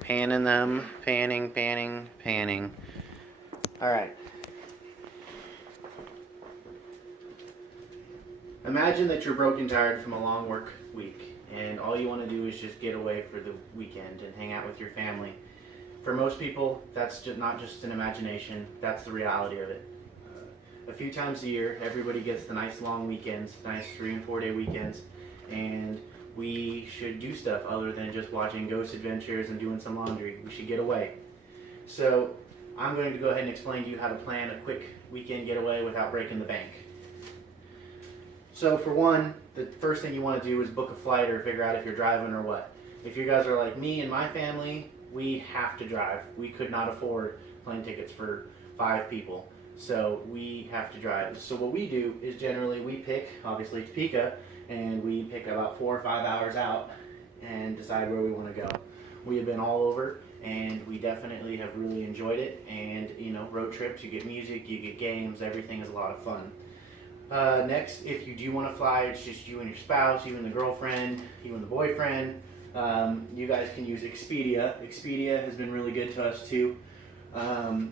Panning them, panning, panning, panning. All right. Imagine that you're broke and tired from a long work week, and all you want to do is just get away for the weekend and hang out with your family. For most people, that's just not just an imagination, that's the reality of it. A few times a year, everybody gets the nice long weekends, nice 3 and 4 day weekends, and we should do stuff other than just watching Ghost Adventures and doing some laundry. We should get away. So I'm going to go ahead and explain to you how to plan a quick weekend getaway without breaking the bank. So for one, the first thing you want to do is book a flight or figure out if you're driving or what. If you guys are like me and my family, we have to drive. We could not afford plane tickets for 5 people. So we have to drive. So what we do is generally we pick, obviously Topeka, and we pick about 4 or 5 hours out and decide where we want to go. We have been all over, and we definitely have really enjoyed it. And you know, road trips, you get music, you get games, everything is a lot of fun. Next, if you do want to fly, it's just you and your spouse, you and the girlfriend, you and the boyfriend. You guys can use Expedia. Expedia has been really good to us too.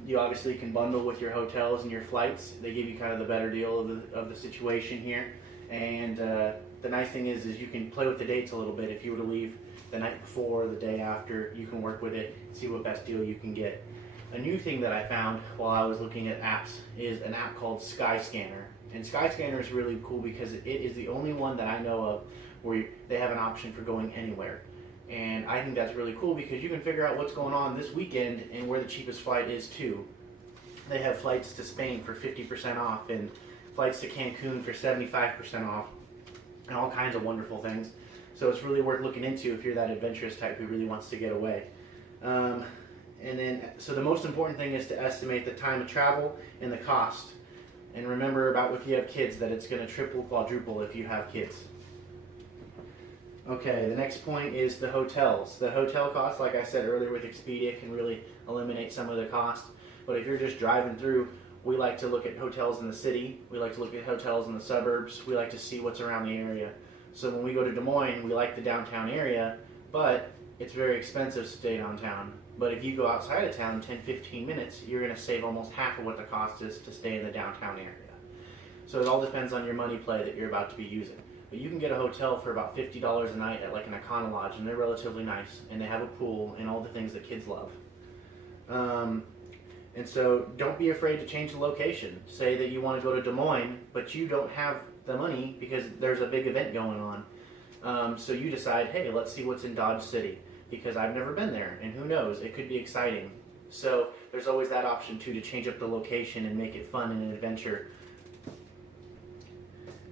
You obviously can bundle with your hotels and your flights. They give you kind of the better deal of the situation here. And the nice thing is you can play with the dates a little bit. If you were to leave the night before or the day after, you can work with it, see what best deal you can get. A new thing that I found while I was looking at apps is an app called Skyscanner. And Skyscanner is really cool because it is the only one that I know of where they have an option for going anywhere. And I think that's really cool because you can figure out what's going on this weekend and where the cheapest flight is too. They have flights to Spain for 50% off and flights to Cancun for 75% off and all kinds of wonderful things. So it's really worth looking into if you're that adventurous type who really wants to get away. So the most important thing is to estimate the time of travel and the cost. And remember about if you have kids that it's going to triple, quadruple if you have kids. Okay, the next point is the hotels. The hotel costs, like I said earlier with Expedia, can really eliminate some of the costs. But if you're just driving through, we like to look at hotels in the city. We like to look at hotels in the suburbs. We like to see what's around the area. So when we go to Des Moines, we like the downtown area, but it's very expensive to stay downtown. But if you go outside of town 10-15 minutes, you're going to save almost half of what the cost is to stay in the downtown area. So it all depends on your money play that you're about to be using. But you can get a hotel for about $50 a night at like an Econo Lodge, and they're relatively nice, and they have a pool and all the things that kids love. And so don't be afraid to change the location. Say that you want to go to Des Moines, but you don't have the money because there's a big event going on. So you decide, hey, let's see what's in Dodge City, because I've never been there, and who knows, it could be exciting. So there's always that option too, to change up the location and make it fun and an adventure.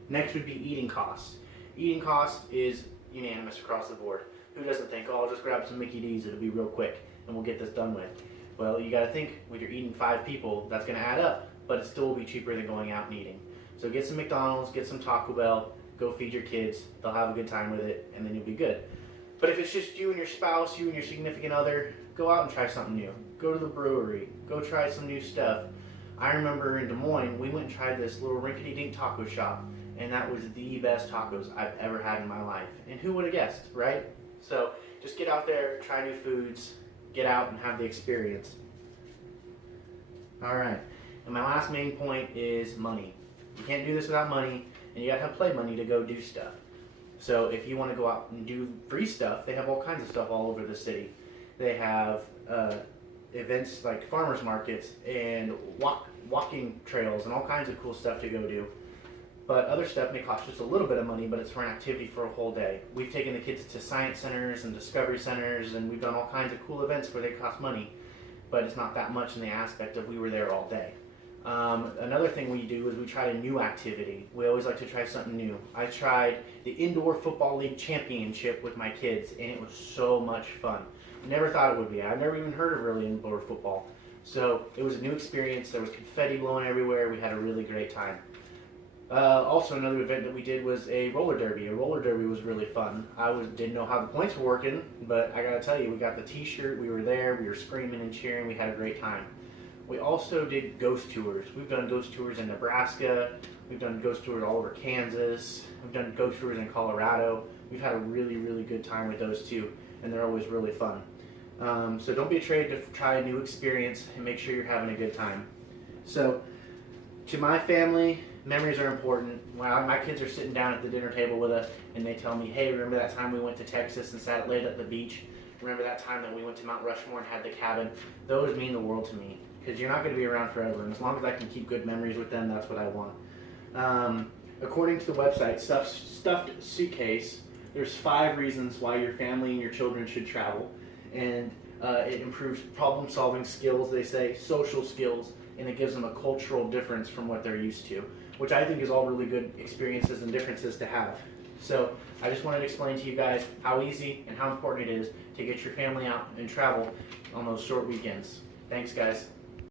Next would be eating costs. Eating costs is unanimous across the board. Who doesn't think, oh, I'll just grab some Mickey D's, it'll be real quick, and we'll get this done with? Well, you gotta think, when you're eating 5 people, that's gonna add up, but it still will be cheaper than going out and eating. So get some McDonald's, get some Taco Bell, go feed your kids, they'll have a good time with it, and then you'll be good. But if it's just you and your spouse, you and your significant other, go out and try something new. Go to the brewery, go try some new stuff. I remember in Des Moines, we went and tried this little rinkety-dink taco shop, and that was the best tacos I've ever had in my life. And who would have guessed, right? So just get out there, try new foods, get out and have the experience. All right, and my last main point is money. You can't do this without money, and you gotta have play money to go do stuff. So if you want to go out and do free stuff, they have all kinds of stuff all over the city. They have events like farmers markets and walking trails and all kinds of cool stuff to go do. But other stuff may cost just a little bit of money, but it's for an activity for a whole day. We've taken the kids to science centers and discovery centers, and we've done all kinds of cool events where they cost money, but it's not that much in the aspect of we were there all day. Another thing we do is we try a new activity. We always like to try something new. I tried the Indoor Football League Championship with my kids, and it was so much fun. Never thought it would be. I've never even heard of really indoor football. So it was a new experience. There was confetti blowing everywhere. We had a really great time. Also, another event that we did was a roller derby. A roller derby was really fun. Didn't know how the points were working, but I gotta tell you, we got the t-shirt, we were there, we were screaming and cheering, we had a great time. We also did ghost tours. We've done ghost tours in Nebraska, we've done ghost tours all over Kansas, we've done ghost tours in Colorado. We've had a really, really good time with those too, and they're always really fun. So don't be afraid to try a new experience and make sure you're having a good time. So to my family, memories are important. When my kids are sitting down at the dinner table with us and they tell me, hey, remember that time we went to Texas and sat late at the beach? Remember that time that we went to Mount Rushmore and had the cabin? Those mean the world to me, because you're not going to be around forever, and as long as I can keep good memories with them, that's what I want. According to the website Stuffed Suitcase, there's 5 reasons why your family and your children should travel, and it improves problem-solving skills, they say, social skills, and it gives them a cultural difference from what they're used to, which I think is all really good experiences and differences to have. So I just wanted to explain to you guys how easy and how important it is to get your family out and travel on those short weekends. Thanks, guys.